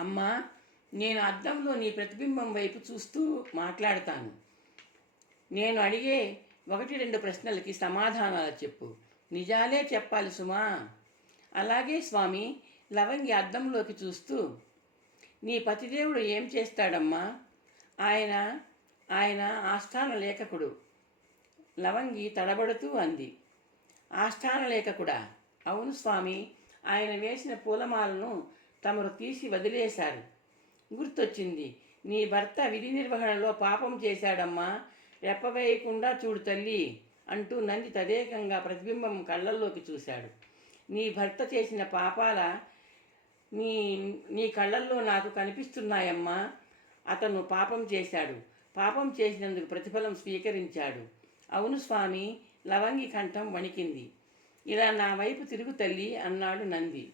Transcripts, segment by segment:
అమ్మా, నేను అద్దంలో నీ ప్రతిబింబం వైపు చూస్తూ మాట్లాడతాను. నేను అడిగే 1-2 ప్రశ్నలకి సమాధానాలు చెప్పు. నిజాలే చెప్పాలి సుమా. అలాగే స్వామి. లవంగి అద్దంలోకి చూస్తూ, నీ పతిదేవుడు ఏం చేస్తాడమ్మా? ఆయన ఆయన ఆస్థాన లేఖకుడు. లవంగి తడబడుతూ అంది. ఆస్థాన లేఖకుడా? అవును స్వామి. ఆయన వేసిన పూలమాలను తమరు తీసి వదిలేశారు. గుర్తొచ్చింది. నీ భర్త విధి నిర్వహణలో పాపం చేశాడమ్మా. రెప్పవేయకుండా చూడు తల్లి అంటూ నంది తదేకంగా ప్రతిబింబం కళ్ళల్లోకి చూశాడు. నీ భర్త చేసిన పాపాల నీ నీ కళ్ళల్లో నాకు కనిపిస్తున్నాయమ్మా. అతను పాపం చేశాడు. పాపం చేసినందుకు ప్రతిఫలం స్వీకరించాడు. అవును స్వామి. లవంగి కంఠం వణికింది. ఇలా నా వైపు తిరుగు తల్లి అన్నాడు నంది.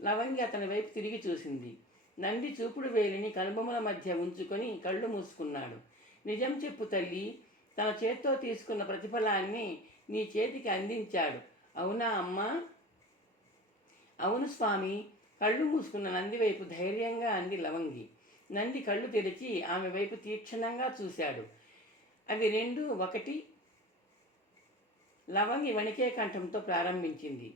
లవంగి అతని వైపు తిరిగి చూసింది. నంది చూపుడు వేలిని కనుబొమ్మల మధ్య ఉంచుకొని కళ్ళు మూసుకున్నాడు. నిజం చెప్పు తల్లి. తన చేత్తో తీసుకున్న ప్రతిఫలాన్ని నీ చేతికి అందించాడు. అవునా అమ్మా? అవును స్వామి. కళ్ళు మూసుకున్న నంది వైపు ధైర్యంగా అంది లవంగి. నంది కళ్ళు తెరిచి ఆమె వైపు తీక్షణంగా చూశాడు. అవి రెండు ఒకటి. లవంగి వణికే కంఠంతో ప్రారంభించింది.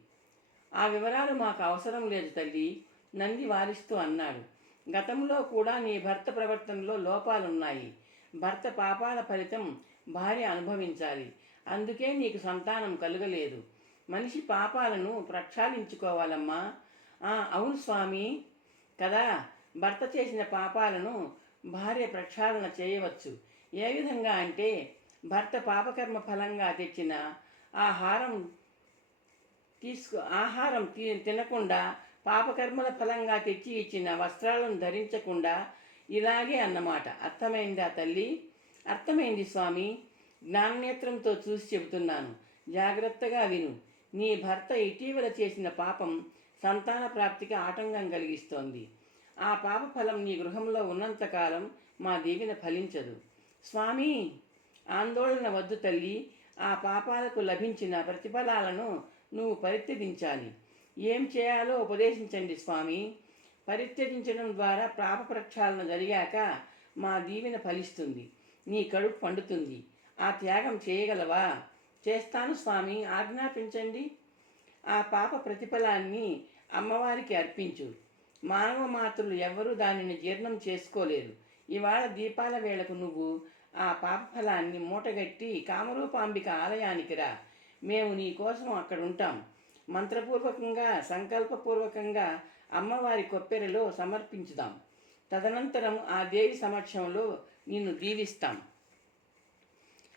ఆ వివరాలు మాకు అవసరం లేదు తల్లి, నంది వారిస్తూ అన్నాడు. గతంలో కూడా నీ భర్త ప్రవర్తనలో లోపాలున్నాయి. భర్త పాపాల ఫలితం భార్య అనుభవించాలి. అందుకే నీకు సంతానం కలుగలేదు. మనిషి పాపాలను ప్రక్షాళించుకోవాలమ్మా. అవును స్వామి. కదా, భర్త చేసిన పాపాలను భార్య ప్రక్షాళన చేయవచ్చు. ఏ విధంగా అంటే, భర్త పాపకర్మ ఫలంగా తెచ్చిన ఆహారం తినకుండా, పాపకర్మల ఫలంగా తెచ్చి ఇచ్చిన వస్త్రాలను ధరించకుండా, ఇలాగే అన్నమాట. అర్థమైందా తల్లి? అర్థమైంది స్వామి. జ్ఞాననేత్రంతో చూసి చెబుతున్నాను. జాగ్రత్తగా విను. నీ భర్త ఇటీవల చేసిన పాపం సంతాన ప్రాప్తికి ఆటంకం కలిగిస్తోంది. ఆ పాప ఫలం నీ గృహంలో ఉన్నంతకాలం మా దీవెన ఫలించదు. స్వామి, ఆందోళన వద్దు తల్లి. ఆ పాపాలకు లభించిన ప్రతిఫలాలను నువ్వు పరిత్యజించాలి. ఏం చేయాలో ఉపదేశించండి స్వామి. పరిత్యజించడం ద్వారా పాప ప్రక్షాళన జరిగాక మా దీవెన ఫలిస్తుంది. నీ కడుపు పండుతుంది. ఆ త్యాగం చేయగలవా? చేస్తాను స్వామి, ఆజ్ఞాపించండి. ఆ పాప ప్రతిఫలాన్ని అమ్మవారికి అర్పించు. మానవ మాతృలు ఎవ్వరూ దానిని జీర్ణం చేసుకోలేరు. ఇవాళ దీపాల వేళకు నువ్వు ఆ పాప ఫలాన్ని మూటగట్టి కామరూపాంబిక ఆలయానికి రా. మేము నీ కోసం అక్కడ ఉంటాం. మంత్రపూర్వకంగా, సంకల్పపూర్వకంగా అమ్మవారి కొప్పెరలో సమర్పించుదాం. తదనంతరం ఆ దేవి సమక్షంలో నిన్ను దీవిస్తాం.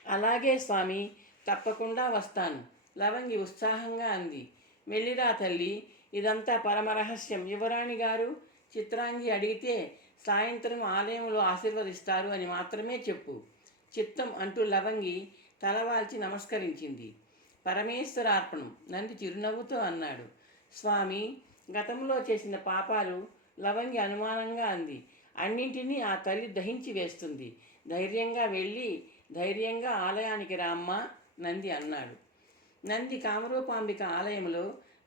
అలాగే స్వామి, తప్పకుండా వస్తాను, లవంగి ఉత్సాహంగా అంది. వెళ్ళిరా తల్లి, ఇదంతా పరమరహస్యం. యువరాణి గారు, చిత్రాంగి అడిగితే సాయంత్రం ఆలయంలో ఆశీర్వదిస్తారు అని మాత్రమే చెప్పు. చిత్తం అంటూ లవంగి తలవాల్చి నమస్కరించింది. పరమేశ్వరార్పణం, నంది చిరునవ్వుతో అన్నాడు. స్వామి, గతంలో చేసిన పాపాలు, లవంగి అనుమానంగా అంది. అన్నింటినీ ఆ తల్లి దహించి వేస్తుంది. ధైర్యంగా వెళ్ళి ధైర్యంగా ఆలయానికి రామ్మా, నంది అన్నాడు. నంది కామరూపాంబిక ఆలయంలో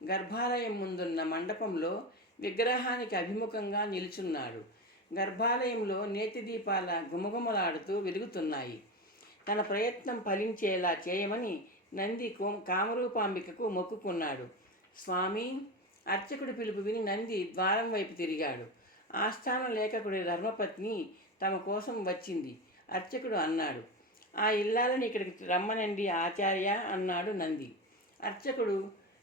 గర్భాలయం ముందున్న మండపంలో విగ్రహానికి అభిముఖంగా నిలుచున్నాడు. గర్భాలయంలో నేతి దీపాల గుమగుమలాడుతూ వెలుగుతున్నాయి. తన ప్రయత్నం ఫలించేలా చేయమని నంది కామరూపాంబికకు మొక్కుకున్నాడు. స్వామి, అర్చకుడి పిలుపు విని నంది ద్వారం వైపు తిరిగాడు. ఆస్థాన లేఖకుడి ధర్మపత్ని తమ కోసం వచ్చింది. అర్చకుడు అన్నాడు. ఆ ఇల్లాలని ఇక్కడికి రమ్మనండి ఆచార్య, అన్నాడు నంది. అర్చకుడు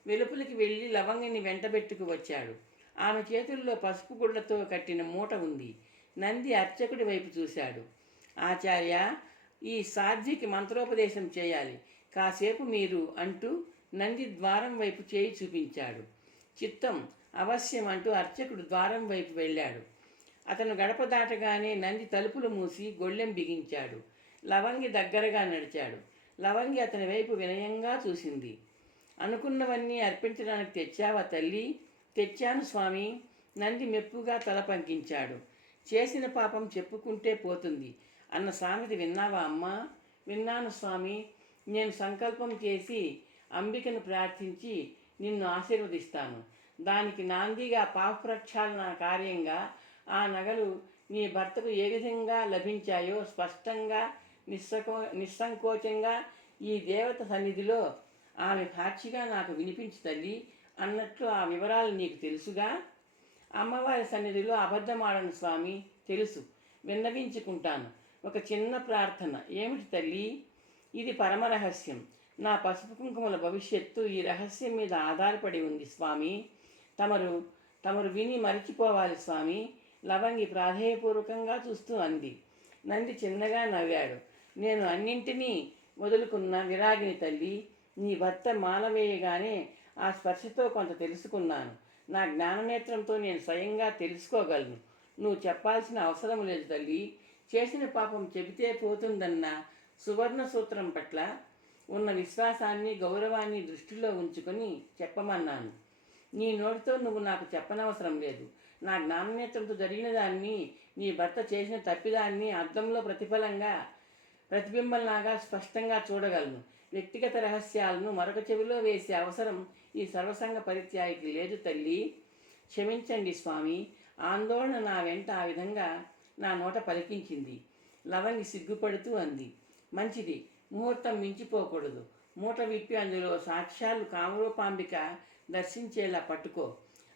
వెలుపలికి వెళ్ళి లవంగిని వెంటబెట్టుకు వచ్చాడు. ఆమె చేతుల్లో పసుపు గుడ్లతో కట్టిన మూట ఉంది. నంది అర్చకుడి వైపు చూశాడు. ఆచార్య, ఈ సాధ్వికి మంత్రోపదేశం చేయాలి. కాసేపు మీరు అంటూ నంది ద్వారం వైపు చేయి చూపించాడు. చిత్తం, అవశ్యం అంటూ అర్చకుడు ద్వారం వైపు వెళ్ళాడు. అతను గడప దాటగానే నంది తలుపులు మూసి గొళ్ళెం బిగించాడు. లవంగి దగ్గరగా నడిచాడు. లవంగి అతని వైపు వినయంగా చూసింది. అనుకున్నవన్నీ అర్పించడానికి తెచ్చావా తల్లి? తెచ్చాను స్వామి, నంది మెప్పుగా తల పంకించాడు. చేసిన పాపం చెప్పుకుంటే పోతుంది అన్న సామెత విన్నావా అమ్మా? విన్నాను స్వామి. నేను సంకల్పం చేసి అంబికను ప్రార్థించి నిన్ను ఆశీర్వదిస్తాను. దానికి నాందిగా పాప ప్రక్షాళన కార్యంగా ఆ నగలు నీ భర్తకు ఏ విధంగా లభించాయో స్పష్టంగా నిస్సంకోచంగా ఈ దేవత సన్నిధిలో ఆమె సాక్షిగా నాకు వినిపించు తల్లి అన్నట్లు ఆ వివరాలు నీకు తెలుసుగా. అమ్మవారి సన్నిధిలో అబద్ధమాడను స్వామి, తెలుసు, విన్నవించుకుంటాను. ఒక చిన్న ప్రార్థన. ఏమిటి తల్లి? ఇది పరమరహస్యం. నా పసుపు కుంకుమల భవిష్యత్తు ఈ రహస్యం మీద ఆధారపడి ఉంది స్వామి. తమరు తమరు విని మరిచిపోవాలి స్వామి. లవంగి ప్రాధేయపూర్వకంగా చూస్తూ అంది. నంది చిన్నగా నవ్వాడు. నేను అన్నింటినీ వదులుకున్న విరాగిని తల్లి. నీ భర్త మాల వేయగానే ఆ స్పర్శతో కొంత తెలుసుకున్నాను. నా జ్ఞాననేత్రంతో నేను స్వయంగా తెలుసుకోగలను. నువ్వు చెప్పాల్సిన అవసరం లేదు తల్లి. చేసిన పాపం చెబితే పోతుందన్న సువర్ణ సూత్రం పట్ల ఉన్న విశ్వాసాన్ని గౌరవాన్ని దృష్టిలో ఉంచుకొని చెప్పమన్నాను. నీ నోటితో నువ్వు నాకు చెప్పనవసరం లేదు. నా జ్ఞాననేత్రంతో జరిగిన దాన్ని, నీ భర్త చేసిన తప్పిదాన్ని అద్దంలో ప్రతిబింబంలాగా స్పష్టంగా చూడగలను. వ్యక్తిగత రహస్యాలను మరొక చెవిలో వేసే అవసరం ఈ సర్వసంగ పరిత్యాగికి లేదు తల్లి. క్షమించండి స్వామి. ఆందోళన నా వెంట ఆ విధంగా నా నోట పలికించింది. లవంగి సిగ్గుపడుతూ అంది. మంచిది, ముహూర్తం మించిపోకూడదు. మూట విప్పి అందులో సాక్ష్యాలు కామరూపాంబిక దర్శించేలా పట్టుకో.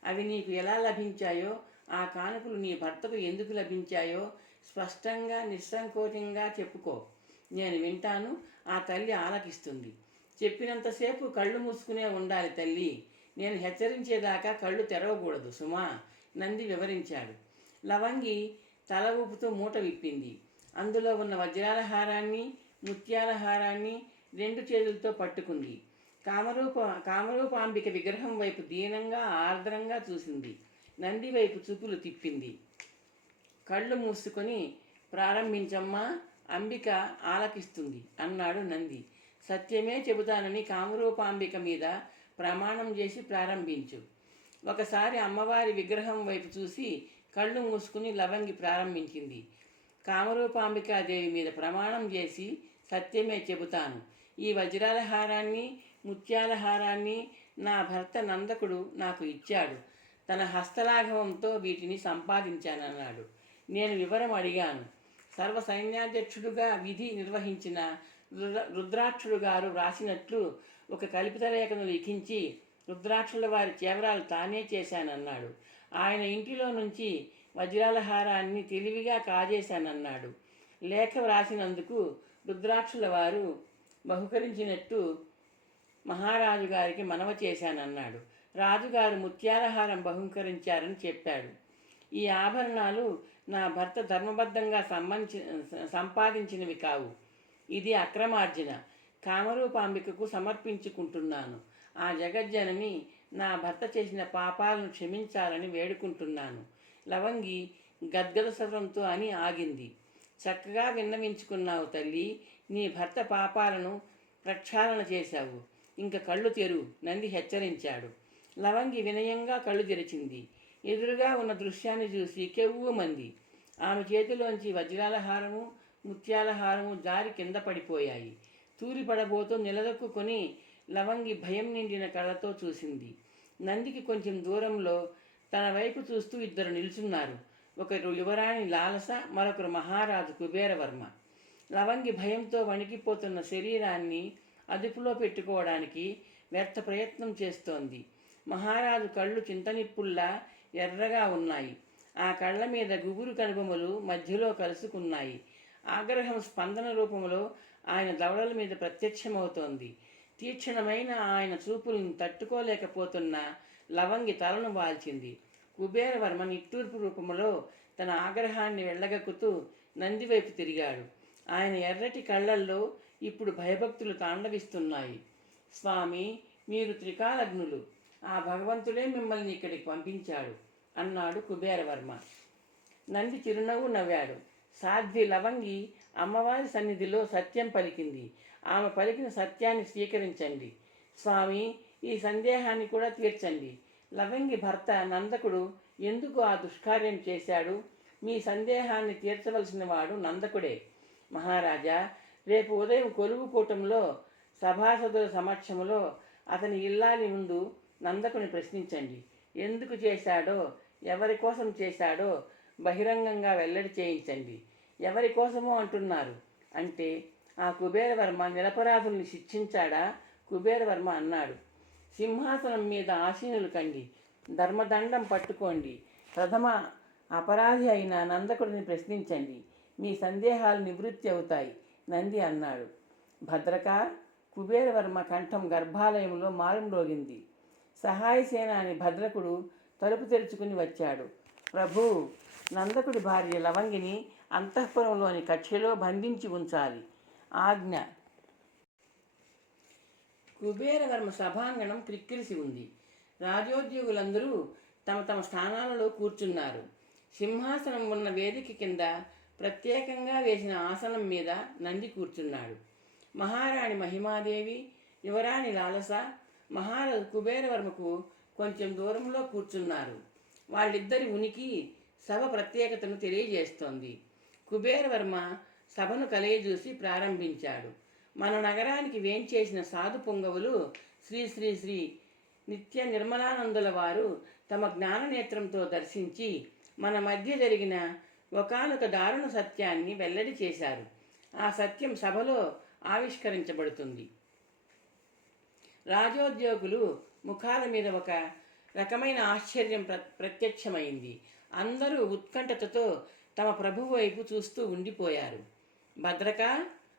అవి నీకు ఎలా లభించాయో, ఆ కానుకలు నీ భర్తకు ఎందుకు లభించాయో స్పష్టంగా నిస్సంకోచంగా చెప్పుకో. నేను వింటాను. ఆ తల్లి ఆలకిస్తుంది. చెప్పినంతసేపు కళ్ళు మూసుకునే ఉండాలి తల్లి. నేను హెచ్చరించేదాకా కళ్ళు తెరవకూడదు సుమా, నంది వివరించాడు. లవంగి తల ఊపుతూ మూట విప్పింది. అందులో ఉన్న వజ్రాల హారాన్ని, ముత్యాల హారాన్ని 2 చేతులతో పట్టుకుంది. కామరూపాంబిక విగ్రహం వైపు దీనంగా ఆర్ద్రంగా చూసింది. నంది వైపు చూపులు తిప్పింది. కళ్ళు మూసుకొని ప్రారంభించమ్మా, అంబిక ఆలకిస్తుంది అన్నాడు నంది. సత్యమే చెబుతానని కామరూపాంబిక మీద ప్రమాణం చేసి ప్రారంభించు. ఒకసారి అమ్మవారి విగ్రహం వైపు చూసి కళ్ళు మూసుకుని లవంగి ప్రారంభించింది. కామరూపాంబికాదేవి మీద ప్రమాణం చేసి సత్యమే చెబుతాను. ఈ వజ్రాల హారాన్ని, ముత్యాల హారాన్ని నా భర్త నందకుడు నాకు ఇచ్చాడు. తన హస్తలాఘవంతో వీటిని సంపాదించానన్నాడు. నేను వివరం అడిగాను. సర్వ సైన్యాధ్యక్షుడుగా విధి నిర్వహించిన రుద్రాక్షుడు గారు వ్రాసినట్లు ఒక కల్పిత రేఖను లిఖించి రుద్రాక్షుల వారి చేవరాలు తానే చేశానన్నాడు. ఆయన ఇంటిలో నుంచి వజ్రాల హారాన్ని తెలివిగా కాజేశానన్నాడు. లేఖ వ్రాసినందుకు రుద్రాక్షుల వారు బహుకరించినట్టు మహారాజు గారికి మనవ చేశానన్నాడు. రాజుగారు ముత్యాల హారం బహుకరించారని చెప్పాడు. ఈ ఆభరణాలు నా భర్త ధర్మబద్ధంగా సంపాదించినవి కావు. ఇది అక్రమార్జన. కామరూపాంబికకు సమర్పించుకుంటున్నాను. ఆ జగజ్జనని నా భర్త చేసిన పాపాలను క్షమించాలని వేడుకుంటున్నాను. లవంగి గద్గద స్వరంతో అని ఆగింది. చక్కగా విన్నవించుకున్నావు తల్లి. నీ భర్త పాపాలను ప్రక్షాళన చేశావు. ఇంక కళ్ళు తెరు, నంది హెచ్చరించాడు. లవంగి వినయంగా కళ్ళు తెరిచింది. ఎదురుగా ఉన్న దృశ్యాన్ని చూసి కెవ్వుమంది. ఆమె చేతిలోంచి వజ్రాల హారము, ముత్యాల హారము జారి కింద పడిపోయాయి. తూరి పడబోతూ నిలదొక్కుని లవంగి భయం నిండిన కళ్ళతో చూసింది. నందికి కొంచెం దూరంలో తన వైపు చూస్తూ 2 నిల్చున్నారు. ఒకరు యువరాణి లాలస, మరొకరు మహారాజు కుబేరవర్మ. లవంగి భయంతో వణికిపోతున్న శరీరాన్ని అదుపులో పెట్టుకోవడానికి వ్యర్థ ప్రయత్నం చేస్తోంది. మహారాజు కళ్ళు చింతనిప్పుల్లా ఎర్రగా ఉన్నాయి. ఆ కళ్ళ మీద గుబురు కనుబొమలు మధ్యలో కలుసుకున్నాయి. ఆగ్రహం స్పందన రూపంలో ఆయన దవడల మీద ప్రత్యక్షమవుతోంది. తీక్షణమైన ఆయన చూపులను తట్టుకోలేకపోతున్న లవంగి తలను వాల్చింది. కుబేరవర్మ నిట్టూర్పు రూపంలో తన ఆగ్రహాన్ని వెళ్ళగక్కుతూ నంది వైపు తిరిగాడు. ఆయన ఎర్రటి కళ్ళల్లో ఇప్పుడు భయభక్తులు తాండవిస్తున్నాయి. స్వామి, మీరు త్రికాలగ్నులు. ఆ భగవంతుడే మిమ్మల్ని ఇక్కడికి పంపించాడు అన్నాడు కుబేరవర్మ. నంది చిరునవ్వు నవ్వాడు. సాధ్వి లవంగి అమ్మవారి సన్నిధిలో సత్యం పలికింది. ఆమె పలికిన సత్యాన్ని స్వీకరించండి స్వామి. ఈ సందేహాన్ని కూడా తీర్చండి. లవంగి భర్త నందకుడు ఎందుకు ఆ దుష్కార్యం చేశాడు? మీ సందేహాన్ని తీర్చవలసిన వాడు నందకుడే. మహారాజా, రేపు ఉదయం కొలువు కూటంలో సభాసదుల సమక్షంలో అతని ఇల్లాలి ముందు నందకుని ప్రశ్నించండి. ఎందుకు చేశాడో, ఎవరి కోసం చేశాడో బహిరంగంగా వెల్లడి చేయించండి. ఎవరి కోసమో అంటున్నారు అంటే ఆ కుబేరవర్మ నిరపరాధుల్ని శిక్షించాడా? కుబేరవర్మ అన్నాడు. సింహాసనం మీద ఆసీనులు కండి, ధర్మదండం పట్టుకోండి, ప్రథమ అపరాధి అయిన నందకుడిని ప్రశ్నించండి, మీ సందేహాలు నివృత్తి అవుతాయి, నంది అన్నాడు. భద్రక, కుబేరవర్మ కంఠం గర్భాలయంలో మారుమ్రోగింది. సహాయసేనాని భద్రకుడు తలుపు తెరుచుకుని వచ్చాడు. ప్రభూ, నందకుడి భార్య లవంగిని అంతఃపురంలోని కక్షలో బంధించి ఉంచాలి. ఆజ్ఞ. కుబేరవర్మ సభాంగణం క్రిక్కిరిసి ఉంది. రాజోద్యోగులందరూ తమ తమ స్థానాలలో కూర్చున్నారు. సింహాసనం ఉన్న వేదిక కింద ప్రత్యేకంగా వేసిన ఆసనం మీద నంది కూర్చున్నాడు. మహారాణి మహిమాదేవి, యువరాణి లాలస, మహారాజు కుబేరవర్మకు కొంచెం దూరంలో కూర్చున్నారు. వాళ్ళిద్దరి ఉనికి సభ ప్రత్యేకతను తెలియజేస్తోంది. కుబేరవర్మ సభను కలయజూసి ప్రారంభించాడు. మన నగరానికి వేంచేసిన సాధు పొంగవులు శ్రీ శ్రీ శ్రీ నిత్య నిర్మలానందుల వారు తమ జ్ఞాననేత్రంతో దర్శించి మన మధ్య జరిగిన ఒకానొక దారుణ సత్యాన్ని వెల్లడి చేశారు. ఆ సత్యం సభలో ఆవిష్కరించబడుతుంది. రాజోద్యోగులు ముఖాల మీద ఒక రకమైన ఆశ్చర్యం ప్రత్యక్షమైంది. అందరూ ఉత్కంఠతతో తమ ప్రభువు వైపు చూస్తూ ఉండిపోయారు. భద్రక,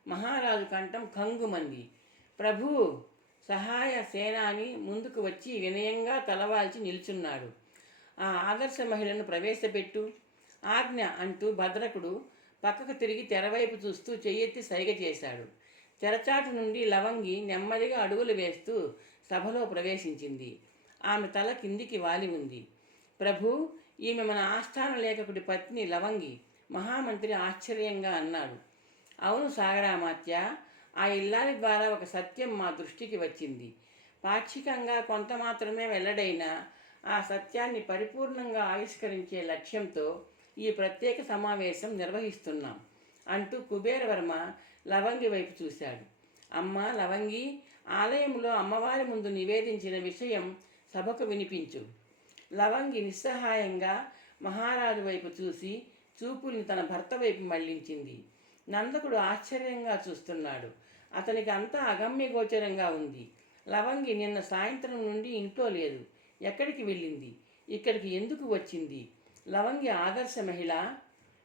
మహారాజు కంఠం కంగుమంది. ప్రభు, సహాయ సేనాని ముందుకు వచ్చి వినయంగా తలవాల్చి నిల్చున్నాడు. ఆ ఆదర్శ మహిళను ప్రవేశపెట్టు. ఆజ్ఞ అంటూ భద్రకుడు పక్కకు తిరిగి తెరవైపు చూస్తూ చెయ్యెత్తి సైగ చేశాడు. తెరచాటు నుండి లవంగి నెమ్మదిగా అడుగులు వేస్తూ సభలో ప్రవేశించింది. ఆమె తల కిందికి వాలి ఉంది. ప్రభు, ఈమె మన ఆస్థాన లేఖకుడి పత్ని లవంగి, మహామంత్రి ఆశ్చర్యంగా అన్నాడు. అవును సాగరామాత్య, ఆ ఇల్లాలి ద్వారా ఒక సత్యం మా దృష్టికి వచ్చింది. పాక్షికంగా కొంత మాత్రమే వెల్లడైన ఆ సత్యాన్ని పరిపూర్ణంగా ఆవిష్కరించే లక్ష్యంతో ఈ ప్రత్యేక సమావేశం నిర్వహిస్తున్నాం అంటూ కుబేరవర్మ లవంగి వైపు చూశాడు. అమ్మ లవంగి, ఆలయంలో అమ్మవారి ముందు నివేదించిన విషయం సభకు వినిపించు. లవంగి నిస్సహాయంగా మహారాజు వైపు చూసి చూపుల్ని తన భర్త వైపు మళ్లించింది. నందకుడు ఆశ్చర్యంగా చూస్తున్నాడు. అతనికి అంతా అగమ్యగోచరంగా ఉంది. లవంగి నిన్న సాయంత్రం నుండి ఇంట్లో లేదు. ఎక్కడికి వెళ్ళింది? ఇక్కడికి ఎందుకు వచ్చింది? లవంగి ఆదర్శ మహిళ.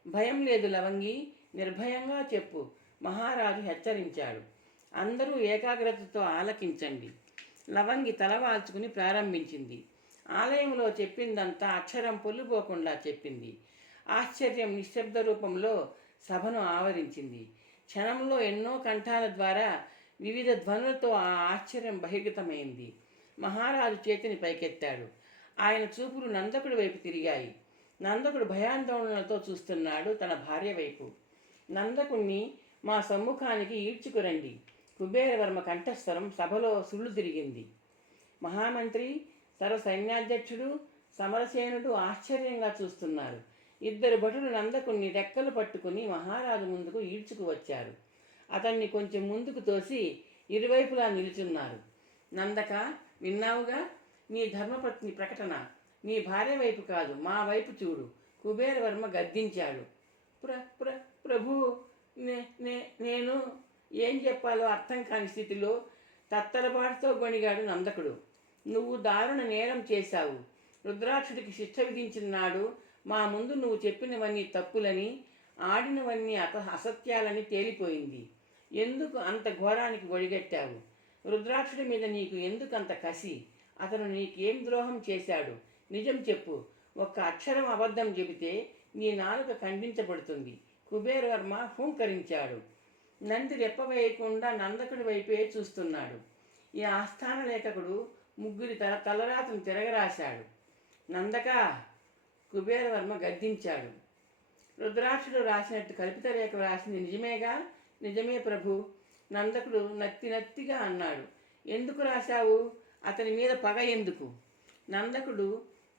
భయం లేదు లవంగి, నిర్భయంగా చెప్పు, మహారాజు హెచ్చరించాడు. అందరూ ఏకాగ్రతతో ఆలకించండి. లవంగి తలవాల్చుకుని ప్రారంభించింది. ఆలయంలో చెప్పిందంతా అక్షరం పొల్లుపోకుండా చెప్పింది. ఆశ్చర్యం నిశ్శబ్ద రూపంలో సభను ఆవరించింది. క్షణంలో ఎన్నో కంఠాల ద్వారా వివిధ ధ్వనులతో ఆ ఆశ్చర్యం బహిర్గతమైంది. మహారాజు చేతిని పైకెత్తాడు. ఆయన చూపులు నందకుడి వైపు తిరిగాయి. నందకుడు భయాందోళనలతో చూస్తున్నాడు తన భార్య వైపు. నందకుణ్ణి మా సమ్ముఖానికి ఈడ్చుకురండి. కుబేరవర్మ కంఠస్వరం సభలో సుళ్ళు తిరిగింది. మహామంత్రి, సర్వ సైన్యాధ్యక్షుడు, సమరసేనుడు ఆశ్చర్యంగా చూస్తున్నారు. ఇద్దరు భటులు నందకుణ్ణి రెక్కలు పట్టుకుని మహారాజు ముందుకు ఈడ్చుకు వచ్చారు. అతన్ని కొంచెం ముందుకు తోసి ఇరువైపులా నిలుచున్నారు. నందక, విన్నావుగా నీ ధర్మపత్ని ప్రకటన. నీ భార్య వైపు కాదు, మా వైపు చూడు, కుబేరవర్మ గద్దించాడు. ప్రభు, నేను ఏం చెప్పాలో అర్థం కాని స్థితిలో తత్తరపాటుతో గొణిగాడు నందకుడు. నువ్వు దారుణ నేరం చేశావు. రుద్రాక్షుడికి శిక్ష విధించిన నాడు మా ముందు నువ్వు చెప్పినవన్నీ తప్పులని, ఆడినవన్నీ అసత్యాలని తేలిపోయింది. ఎందుకు అంత ఘోరానికి ఒడిగట్టావు? రుద్రాక్షుడి మీద నీకు ఎందుకు అంత కసి? అతను నీకేం ద్రోహం చేశాడు? నిజం చెప్పు. ఒక్క అక్షరం అబద్ధం చెబితే నీ నాలుక ఖండించబడుతుంది. కుబేరవర్మ హూంకరించాడు. నంది రెప్పవేయకుండా నందకుడి వైపే చూస్తున్నాడు. ఈ ఆస్థాన లేఖకుడు ముగ్గురి తలరాతను తిరగరాశాడు. నందక, కుబేరవర్మ గద్దించాడు. రుద్రాక్షుడు రాసినట్టు కల్పిత రేఖ రాసింది నిజమేగా? నిజమే ప్రభు. నందకుడు నత్తిగా అన్నాడు. ఎందుకు రాశావు? అతని మీద పగ ఎందుకు? నందకుడు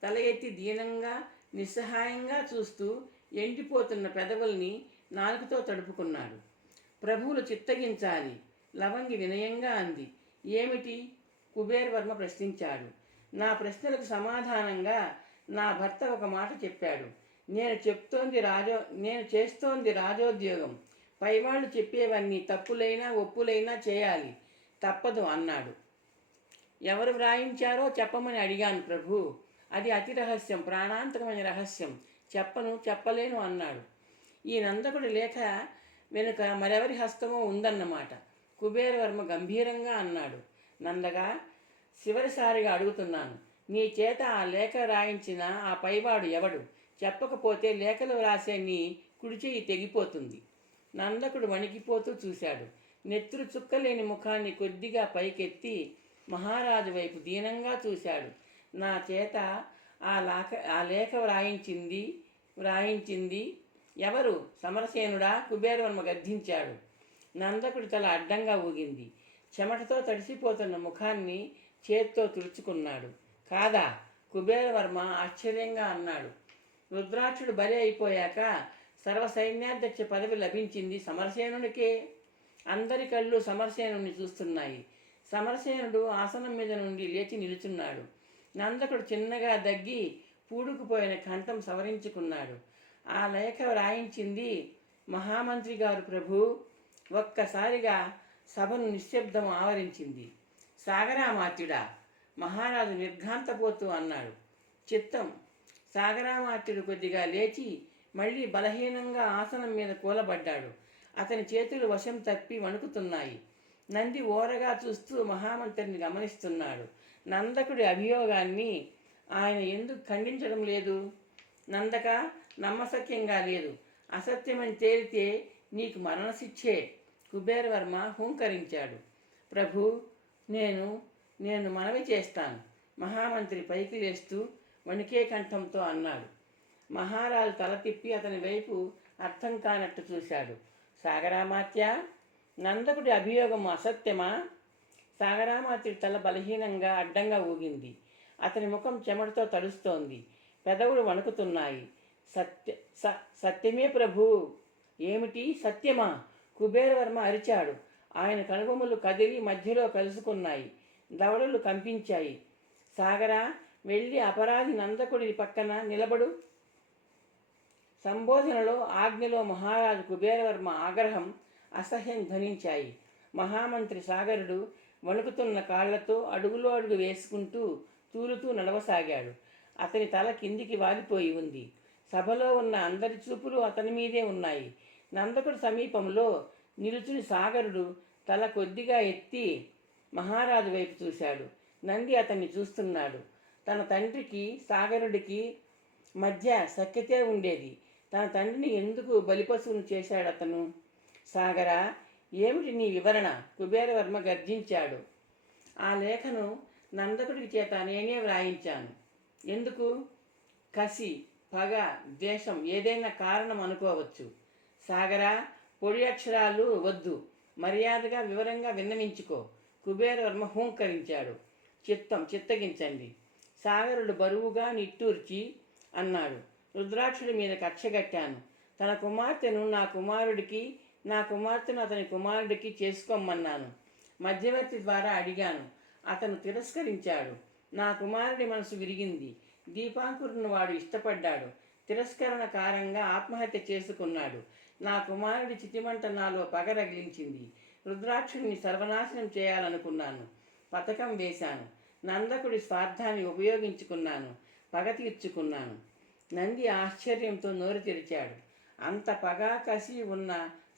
తల ఎత్తి దీనంగా నిస్సహాయంగా చూస్తూ ఎండిపోతున్న పెదవుల్ని నాలుకతో తడుపుకున్నాడు. ప్రభువులు చిత్తగించాలి, లవంగి వినయంగా అంది. ఏమిటి? కుబేరవర్మ ప్రశ్నించాడు. నా ప్రశ్నలకు సమాధానంగా నా భర్త ఒక మాట చెప్పాడు. నేను చేస్తోంది రాజోద్యోగం. పైవాళ్ళు చెప్పేవన్నీ తప్పులైనా ఒప్పులైనా చేయాలి, తప్పదు అన్నాడు. ఎవరు వ్రాయించారో చెప్పమని అడిగాను ప్రభు. అది అతి రహస్యం, ప్రాణాంతకమైన రహస్యం, చెప్పలేను అన్నాడు. ఈ నందకుడి లేఖ వెనుక మరెవరి హస్తమో ఉందన్నమాట. కుబేరవర్మ గంభీరంగా అన్నాడు. నందగా, చివరిసారిగా అడుగుతున్నాను, నీ చేత ఆ లేఖ రాయించిన ఆ పైవాడు ఎవడు? చెప్పకపోతే లేఖలు రాసే నీ కుడిచెయ్యి తెగిపోతుంది. నందకుడు వణికిపోతూ చూశాడు. నెత్తురు చుక్కలేని ముఖాన్ని కొద్దిగా పైకెత్తి మహారాజు వైపు దీనంగా చూశాడు. నా చేత ఆ లేఖ వ్రాయించింది ఎవరు? సమరసేనుడా? కుబేరవర్మ గద్దించాడు. నందకుడి తల అడ్డంగా ఊగింది. చెమటతో తడిసిపోతున్న ముఖాన్ని చేత్తో తుడుచుకున్నాడు. కాదా? కుబేరవర్మ ఆశ్చర్యంగా అన్నాడు. రుద్రాక్షుడు బలి అయిపోయాక సర్వసైన్యాధ్యక్ష పదవి లభించింది సమరసేనునికే. అందరి కళ్ళు సమరసేనుని చూస్తున్నాయి. సమరసేనుడు ఆసనం మీద నుండి లేచి నిలుచున్నాడు. నందకుడు చిన్నగా దగ్గి పూడుకుపోయిన కంఠం సవరించుకున్నాడు. ఆ లేఖ వ్రాయించింది మహామంత్రి గారు ప్రభు. ఒక్కసారిగా సభను నిశ్శబ్దం ఆవరించింది. సాగరామాత్యుడా? మహారాజు నిర్ఘాంతపోతూ అన్నాడు. చిత్తం. సాగరామాత్యుడు కొద్దిగా లేచి మళ్ళీ బలహీనంగా ఆసనం మీద కూలబడ్డాడు. అతని చేతులు వశం తప్పి వణుకుతున్నాయి. నంది ఓరగా చూస్తూ మహామంత్రిని గమనిస్తున్నాడు. నందకుడి అభియోగాన్ని ఆయన ఎందుకు ఖండించడం లేదు? నందక, నమ్మశక్యంగా లేదు. అసత్యమని తేలితే నీకు మరణశిక్షే. కుబేరవర్మ హూంకరించాడు. ప్రభు, నేను మనవి చేస్తాను. మహామంత్రి పైకి లేస్తూ వణికే కంఠంతో అన్నాడు. మహారాజు తల తిప్పి అతని వైపు అర్థం కానట్టు చూశాడు. సాగరామాత్య, నందకుడి అభియోగం అసత్యమా? సాగరామాత్యుడి తల బలహీనంగా అడ్డంగా ఊగింది. అతని ముఖం చెమటతో తడుస్తోంది. పెదవులు వణుకుతున్నాయి. సత్యమే ప్రభు. ఏమిటి సత్యమా? కుబేరవర్మ అరిచాడు. ఆయన కనుబొమ్మలు కదిలి మధ్యలో కలుసుకున్నాయి. దవడలు కంపించాయి. సాగరా, వెళ్ళి అపరాధి నందకుడి పక్కన నిలబడు. సంబోధనలో ఆజ్ఞలో మహారాజు కుబేరవర్మ ఆగ్రహం, అసహ్యం ధ్వనించాయి. మహామంత్రి సాగరుడు వణుకుతున్న కాళ్లతో అడుగులో అడుగు వేసుకుంటూ తూలుతూ నడవసాగాడు. అతని తల కిందికి వాలిపోయి ఉంది. సభలో ఉన్న అందరి చూపులు అతని మీదే ఉన్నాయి. నందకుడి సమీపంలో నిలుచుని సాగరుడు తల కొద్దిగా ఎత్తి మహారాజు వైపు చూశాడు. నంది అతన్ని చూస్తున్నాడు. తన తండ్రికి సాగరుడికి మధ్య సఖ్యతే ఉండేది. తన తండ్రిని ఎందుకు బలిపశువును చేశాడు అతను? సాగరా, ఏమిటి నీ వివరణ? కుబేరవర్మ గర్జించాడు. ఆ లేఖను నందకుడి చేత నేనే వ్రాయించాను. ఎందుకు? కసి, పగ, ద్వేషం, ఏదైనా కారణం అనుకోవచ్చు. సాగరా, పొడి అక్షరాలు వద్దు. మర్యాదగా వివరంగా విన్నవించుకో. కుబేరవర్మ హూంకరించాడు. చిత్తగించండి. సాగరుడు బరువుగా నిట్టూర్చి అన్నాడు. రుద్రాక్షుడి మీద కక్షగట్టాను. తన కుమార్తెను నా కుమార్తెను అతని కుమారుడికి చేసుకోమన్నాను. మధ్యవర్తి ద్వారా అడిగాను. అతను తిరస్కరించాడు. నా కుమారుడి మనసు విరిగింది. దీపాంకురుని వాడు ఇష్టపడ్డాడు. తిరస్కరణ కారణంగా ఆత్మహత్య చేసుకున్నాడు. నా కుమారుడి చితిమంట నాలో పగ రగిలించింది. రుద్రాక్షుడిని సర్వనాశనం చేయాలనుకున్నాను. పథకం వేశాను. నందకుడి స్వార్థాన్ని ఉపయోగించుకున్నాను. పగ తీర్చుకున్నాను. నంది ఆశ్చర్యంతో నోరు తెరిచాడు. అంత పగ, కసి ఉన్న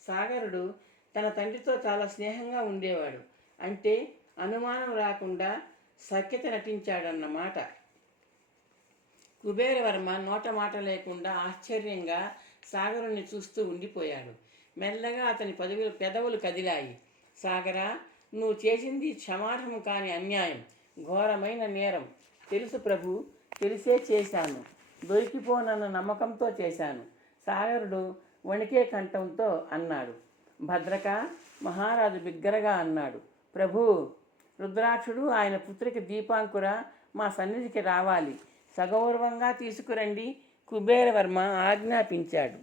సాగరుడు తన తండ్రితో చాలా స్నేహంగా ఉండేవాడు. అంటే అనుమానం రాకుండా సఖ్యత నటించాడన్నమాట. కుబేరవర్మ నోట మాట లేకుండా ఆశ్చర్యంగా సాగరుణ్ణి చూస్తూ ఉండిపోయాడు. మెల్లగా అతని పెదవులు కదిలాయి. సాగరా, నువ్వు చేసింది క్షమార్హం కాని అన్యాయం, ఘోరమైన నేరం. తెలుసు ప్రభు, తెలిసే చేశాను. దొరికిపోనన్న నమ్మకంతో చేశాను. సాగరుడు వణికే కంఠంతో అన్నాడు. భద్రక, మహారాజు బిగ్గరగా అన్నాడు. ప్రభు, రుద్రాక్షుడు ఆయన పుత్రికి దీపాంకుర మా సన్నిధికి రావాలి. సగౌరవంగా తీసుకురండి. కుబేరవర్మ ఆజ్ఞాపించాడు.